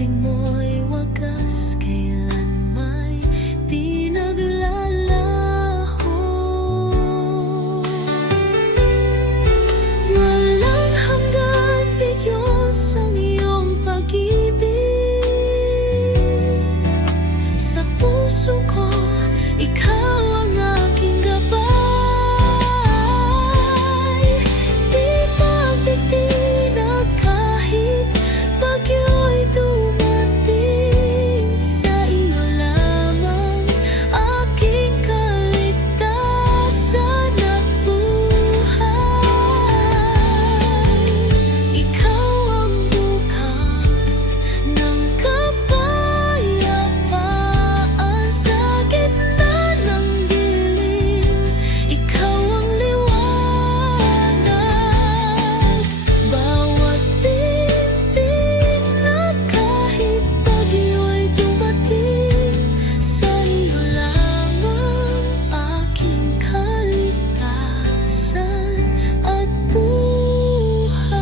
pag-ibig mo'y wagas, kailan may di naglalaho. Walang hanggan, bigos ang iyong pag-ibig. Sa puso ko, ikaw ang aking gabay. Di magtitinag kahit bagyo'y dumating. Sa iyo lamang aking kaligtasan at buhay. Ikaw ang bukal ng kapayapaan sa gitna ng dilim. Ikaw ang liwanag. Bawat bintig na kahit bagyo'y dumating. Sa iyo lamang aking kaligtasan at buhay.